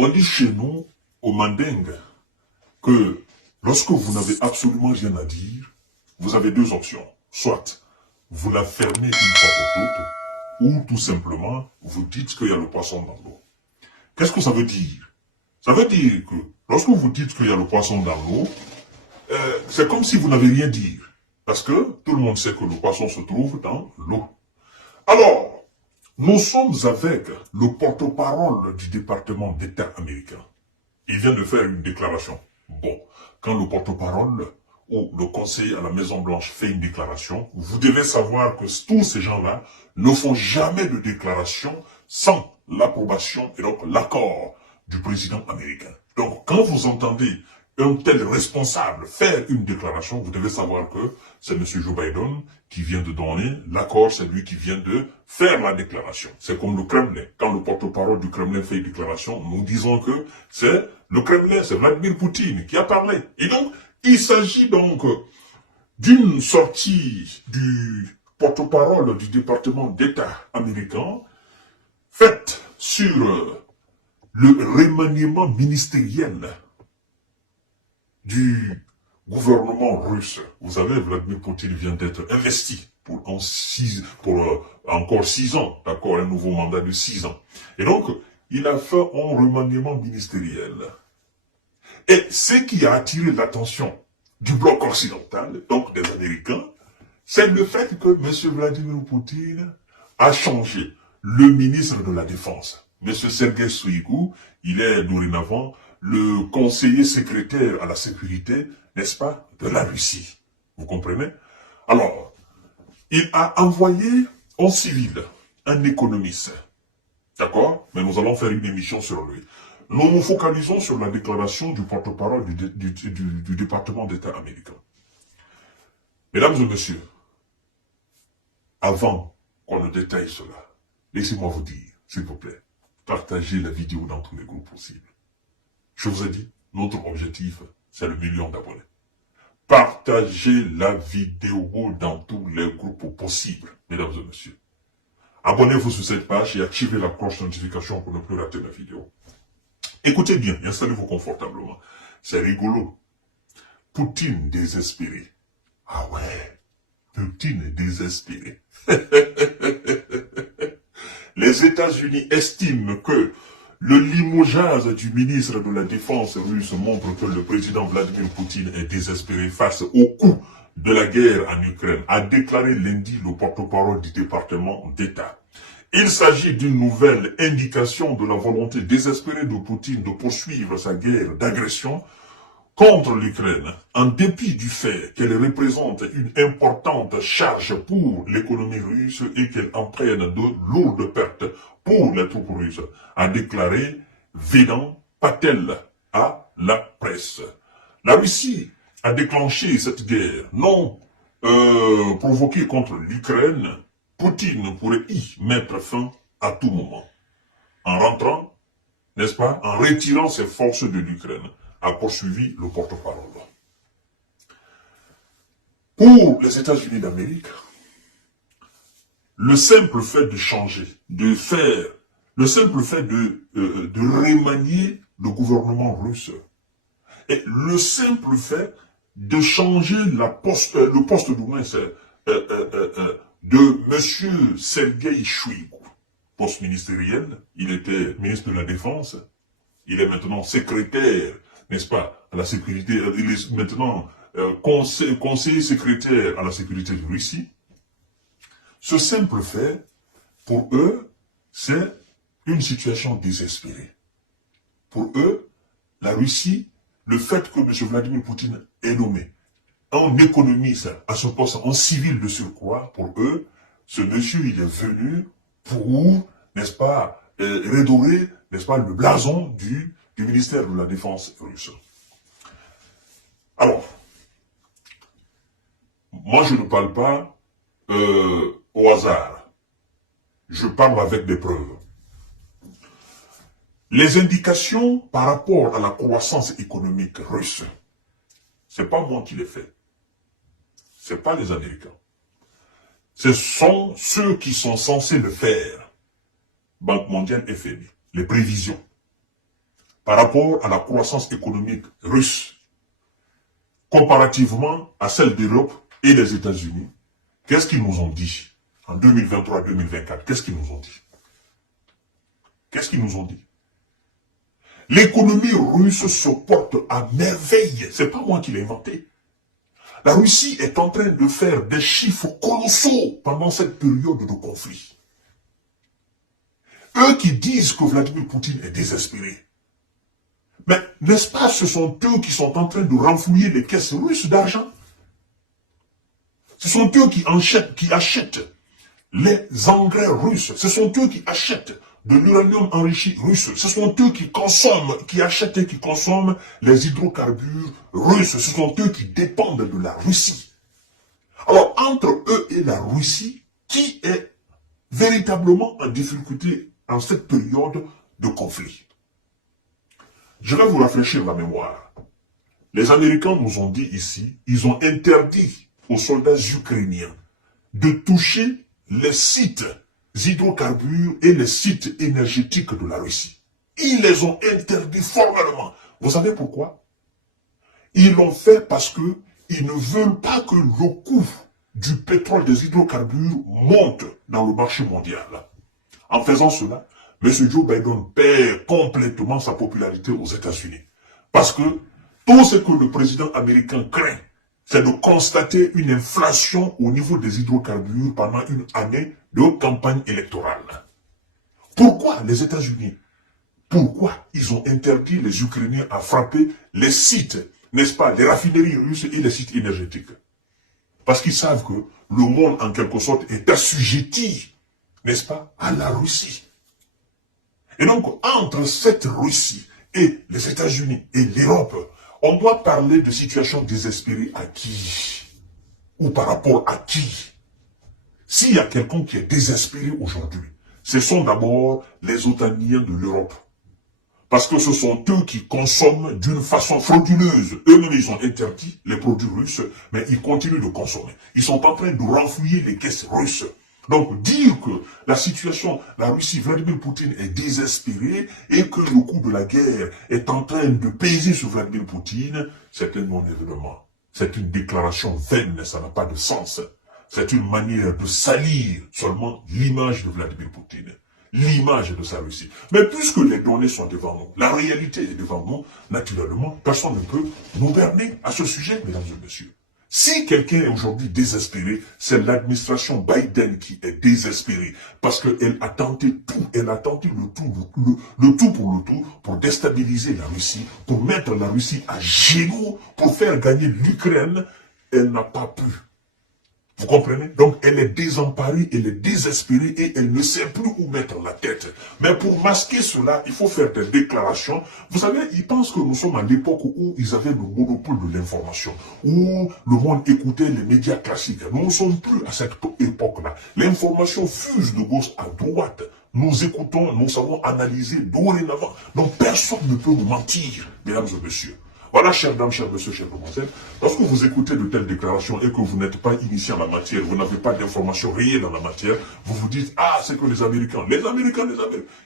On dit chez nous, au Mandingue, que lorsque vous n'avez absolument rien à dire, vous avez deux options. Soit vous la fermez une fois pour toutes, ou tout simplement, vous dites qu'il y a le poisson dans l'eau. Qu'est-ce que ça veut dire? Ça veut dire que lorsque vous dites qu'il y a le poisson dans l'eau, c'est comme si vous n'avez rien dit. Parce que tout le monde sait que le poisson se trouve dans l'eau. Alors, nous sommes avec le porte-parole du département d'État américain. Il vient de faire une déclaration. Bon, quand le porte-parole ou le conseiller à la Maison-Blanche fait une déclaration, vous devez savoir que tous ces gens-là ne font jamais de déclaration sans l'approbation et donc l'accord du président américain. Donc, quand vous entendez un tel responsable faire une déclaration, vous devez savoir que c'est M. Joe Biden qui vient de donner l'accord, c'est lui qui vient de faire la déclaration. C'est comme le Kremlin. Quand le porte-parole du Kremlin fait une déclaration, nous disons que c'est le Kremlin, c'est Vladimir Poutine qui a parlé. Et donc, il s'agit donc d'une sortie du porte-parole du département d'État américain faite sur le remaniement ministériel du gouvernement russe. Vous savez, Vladimir Poutine vient d'être investi pour encore 6 ans, d'accord, un nouveau mandat de 6 ans. Et donc, il a fait un remaniement ministériel. Et ce qui a attiré l'attention du bloc occidental, donc des Américains, c'est le fait que M. Vladimir Poutine a changé le ministre de la Défense. M. Sergei Shoigu, il est dorénavant le conseiller secrétaire à la sécurité, n'est-ce pas, de la Russie. Vous comprenez? Alors, il a envoyé en civil un économiste. D'accord? Mais nous allons faire une émission sur lui. Nous nous focalisons sur la déclaration du porte-parole du département d'État américain. Mesdames et messieurs, avant qu'on ne détaille cela, laissez-moi vous dire, s'il vous plaît, partagez la vidéo dans tous les groupes possibles. Je vous ai dit, notre objectif, c'est le 1 million d'abonnés. Partagez la vidéo dans tous les groupes possibles, mesdames et messieurs. Abonnez-vous sur cette page et activez la cloche de notification pour ne plus rater la vidéo. Écoutez bien, installez-vous confortablement. C'est rigolo. Poutine désespéré. Ah ouais, Poutine désespéré. Les États-Unis estiment que le limogeage du ministre de la Défense russe montre que le président Vladimir Poutine est désespéré face au coût de la guerre en Ukraine, a déclaré lundi le porte-parole du département d'État. Il s'agit d'une nouvelle indication de la volonté désespérée de Poutine de poursuivre sa guerre d'agression contre l'Ukraine, en dépit du fait qu'elle représente une importante charge pour l'économie russe et qu'elle entraîne de lourdes pertes pour les troupes russes, a déclaré Vedant Patel à la presse. La Russie a déclenché cette guerre non provoquée contre l'Ukraine. Poutine pourrait y mettre fin à tout moment, en rentrant, n'est-ce pas, en retirant ses forces de l'Ukraine, a poursuivi le porte-parole. Pour les États-Unis d'Amérique, le simple fait de changer, de faire, le simple fait de remanier le gouvernement russe, et le simple fait de changer le poste du ministre de M. Sergei Shoigu, poste ministériel, il était ministre de la Défense, il est maintenant secrétaire, n'est-ce pas, à la sécurité, il est maintenant conseiller secrétaire à la sécurité de Russie. Ce simple fait, pour eux, c'est une situation désespérée. Pour eux, la Russie, le fait que M. Vladimir Poutine est nommé un économiste à ce poste, en civil de surcroît, pour eux, ce monsieur, il est venu pour, n'est-ce pas, redorer, n'est-ce pas, le blason du ministère de la Défense russe. Alors, moi je ne parle pas au hasard. Je parle avec des preuves. Les indications par rapport à la croissance économique russe, c'est pas moi qui les fais. C'est pas les Américains. Ce sont ceux qui sont censés le faire. Banque mondiale, FMI, les prévisions. par rapport à la croissance économique russe, comparativement à celle d'Europe et des États-Unis, qu'est-ce qu'ils nous ont dit en 2023-2024? Qu'est-ce qu'ils nous ont dit? Qu'est-ce qu'ils nous ont dit? L'économie russe se porte à merveille. C'est pas moi qui l'ai inventé. La Russie est en train de faire des chiffres colossaux pendant cette période de conflit. Eux qui disent que Vladimir Poutine est désespéré. Mais n'est-ce pas, ce sont eux qui sont en train de renflouer les caisses russes d'argent? Ce sont eux qui achètent les engrais russes. Ce sont eux qui achètent de l'uranium enrichi russe. Ce sont eux qui consomment, qui achètent et qui consomment les hydrocarbures russes. Ce sont eux qui dépendent de la Russie. Alors, entre eux et la Russie, qui est véritablement en difficulté en cette période de conflit? Je vais vous rafraîchir la mémoire. Les Américains nous ont dit ici, ils ont interdit aux soldats ukrainiens de toucher les sites hydrocarbures et les sites énergétiques de la Russie. Ils les ont interdits formellement. Vous savez pourquoi? Ils l'ont fait parce que ils ne veulent pas que le coût du pétrole des hydrocarbures monte dans le marché mondial. En faisant cela, M. Joe Biden perd complètement sa popularité aux États-Unis. Parce que tout ce que le président américain craint, c'est de constater une inflation au niveau des hydrocarbures pendant une année de campagne électorale. Pourquoi les États-Unis? Pourquoi ils ont interdit les Ukrainiens à frapper les sites, n'est-ce pas, les raffineries russes et les sites énergétiques? Parce qu'ils savent que le monde, en quelque sorte, est assujetti, n'est-ce pas, à la Russie. Et donc, entre cette Russie et les États-Unis et l'Europe, on doit parler de situation désespérée à qui? Ou par rapport à qui? S'il y a quelqu'un qui est désespéré aujourd'hui, ce sont d'abord les Otaniens de l'Europe. Parce que ce sont eux qui consomment d'une façon frauduleuse. Eux-mêmes, ils ont interdit les produits russes, mais ils continuent de consommer. Ils sont en train de renflouer les caisses russes. Donc, dire que la situation, la Russie, Vladimir Poutine est désespéré et que le coût de la guerre est en train de peser sur Vladimir Poutine, c'est un non-événement. C'est une déclaration vaine, ça n'a pas de sens. C'est une manière de salir seulement l'image de Vladimir Poutine, l'image de sa Russie. Mais puisque les données sont devant nous, la réalité est devant nous, naturellement, personne ne peut nous berner à ce sujet, mesdames et messieurs. Si quelqu'un est aujourd'hui désespéré, c'est l'administration Biden qui est désespérée. Parce qu'elle a tenté tout, elle a tenté le tout pour déstabiliser la Russie, pour mettre la Russie à genoux, pour faire gagner l'Ukraine. Elle n'a pas pu. Vous comprenez? Donc, elle est désemparée, elle est désespérée et elle ne sait plus où mettre la tête. Mais pour masquer cela, il faut faire des déclarations. Vous savez, ils pensent que nous sommes à l'époque où ils avaient le monopole de l'information, où le monde écoutait les médias classiques. Nous ne sommes plus à cette époque-là. L'information fuse de gauche à droite. Nous écoutons, nous savons analyser dorénavant. Donc, personne ne peut nous mentir, mesdames et messieurs. Voilà, chères dames, chers messieurs, chers demoiselles, lorsque vous écoutez de telles déclarations et que vous n'êtes pas initié en la matière, vous n'avez pas d'informations réelles dans la matière, vous vous dites, ah, c'est que les Américains,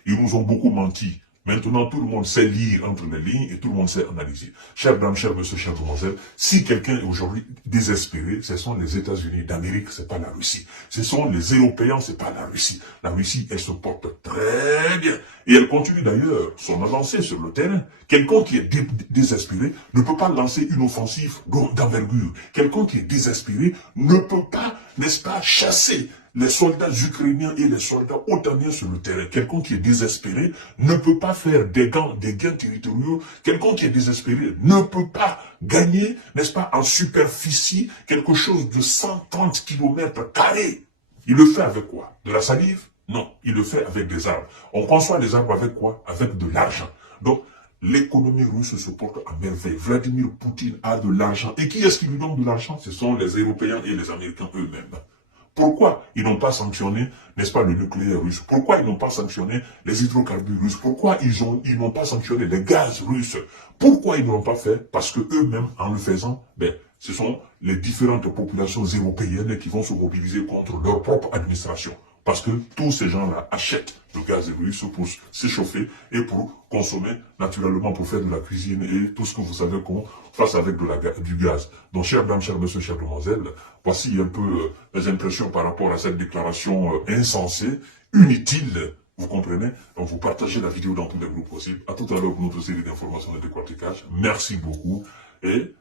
ils nous ont beaucoup menti. Maintenant, tout le monde sait lire entre les lignes et tout le monde sait analyser. Chères dames, chers messieurs, chères demoiselles, si quelqu'un est aujourd'hui désespéré, ce sont les États-Unis d'Amérique, c'est pas la Russie. Ce sont les Européens, c'est pas la Russie. La Russie, elle se porte très bien. Et elle continue d'ailleurs son avancée sur le terrain. Quelqu'un qui est désespéré ne peut pas lancer une offensive d'envergure. Quelqu'un qui est désespéré ne peut pas, n'est-ce pas, chasser les soldats ukrainiens et les soldats otaniens sur le terrain. Quelqu'un qui est désespéré ne peut pas faire des gains territoriaux. Quelqu'un qui est désespéré ne peut pas gagner, n'est-ce pas, en superficie, quelque chose de 130 km². Il le fait avec quoi? De la salive? Non, il le fait avec des arbres. On conçoit les arbres avec quoi? Avec de l'argent. Donc, l'économie russe se porte à merveille. Vladimir Poutine a de l'argent. Et qui est-ce qui lui donne de l'argent? Ce sont les Européens et les Américains eux-mêmes. Pourquoi ils n'ont pas sanctionné, n'est-ce pas, le nucléaire russe? Pourquoi ils n'ont pas sanctionné les hydrocarbures russes? Pourquoi ils n'ont pas sanctionné les gaz russes? Pourquoi ils ne l'ont pas fait? Parce que eux-mêmes, en le faisant, ce sont les différentes populations européennes qui vont se mobiliser contre leur propre administration. Parce que tous ces gens-là achètent le gaz russe pour s'échauffer et pour consommer naturellement, pour faire de la cuisine et tout ce que vous savez qu'on fasse avec du gaz. Donc, chers dames, chers messieurs, chères demoiselles, voici un peu mes impressions par rapport à cette déclaration insensée, inutile. Vous comprenez? Donc, vous partagez la vidéo dans tous les groupes possibles. À tout à l'heure pour notre série d'informations et de décortiquage. Merci beaucoup et